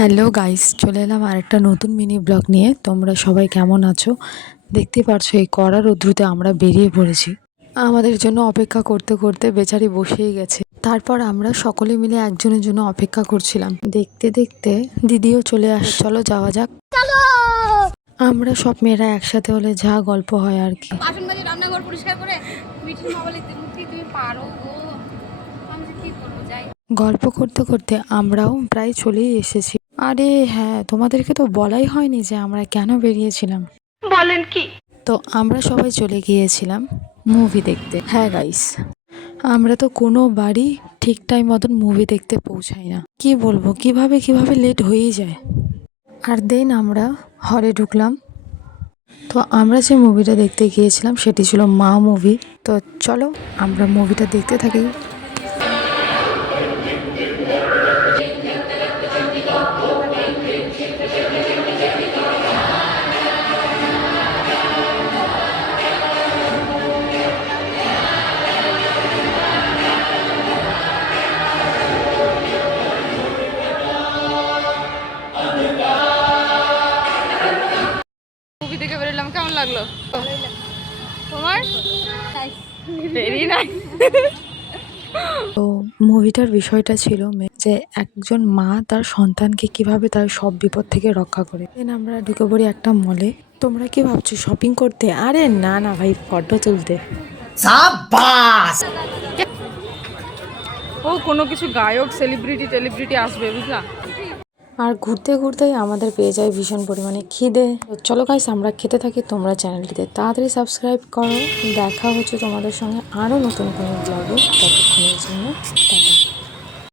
Hello guys, চলে এলাম আরেকটা নতুন মিনি ব্লগ নিয়ে। তোমরা সবাই কেমন আছো? দেখতে পারছো এই কড়া রোদ্রুতে আমরা বেরিয়ে পড়েছি। আমাদের জন্য অপেক্ষা করতে করতে বেচারি বসেই গেছে। তারপর আমরা সকলে মিলে একজনের জন্য অপেক্ষা করছিলাম। দেখতে দেখতে দিদিও চলে আসে। চলো যাওয়া যাক। আমরা সব মেয়েরা একসাথে হলে যা গল্প হয় আর কি। বাসন মাজে, রান্নাঘর পরিষ্কার করে মিঠুন মোবাইলে তুমি পারো গো। আমি যে কি করবো, যাই। গল্প করতে করতে আমরাও প্রায় চলেই এসেছি। আরে হ্যাঁ, তোমাদেরকে তো বলাই হয়নি যে আমরা কেন বেরিয়েছিলাম। বলেন কি? তো আমরা সবাই চলে গিয়েছিলাম মুভি দেখতে। হ্যাঁ গাইস, আমরা তো কোনো বাড়ি ঠিক টাইম মতন মুভি দেখতে পৌঁছাই না। কি বলবো, কিভাবে লেট হয়েই যায়। আর দেন আমরা হলে ঢুকলাম। তো আমরা যে মুভিটা দেখতে গিয়েছিলাম সেটি ছিল মা মুভি। তো চলো আমরা মুভিটা দেখতে থাকি। মুভি দেখে বেরোলাম, কেমন লাগলো তোমার? Very nice. তো মুভিটার বিষয়টা ছিল যে একজন মা তার সন্তানকে কিভাবে তার সব বিপদ থেকে রক্ষা করে। দেন আমরা ঢুকে পড়ি একটা মলে। তোমরা কি ভাবছো শপিং করতে? আরে না না ভাই, ফটো তুলতে। ও কোনো কিছু গায়ক সেলিব্রিটি আসবে, বুঝলা? আর ঘুরতে ঘুরতেই আমাদের পেয়ে যায় ভীষণ পরিমাণে খিদে। তো চলো গাইস, আমরা খেতে থাকি। তোমরা চ্যানেলটিতে তাড়াতাড়ি সাবস্ক্রাইব করো। দেখা হচ্ছে তোমাদের সঙ্গে আরও নতুন কোনো ব্লগে। ততক্ষণের জন্য টাটা।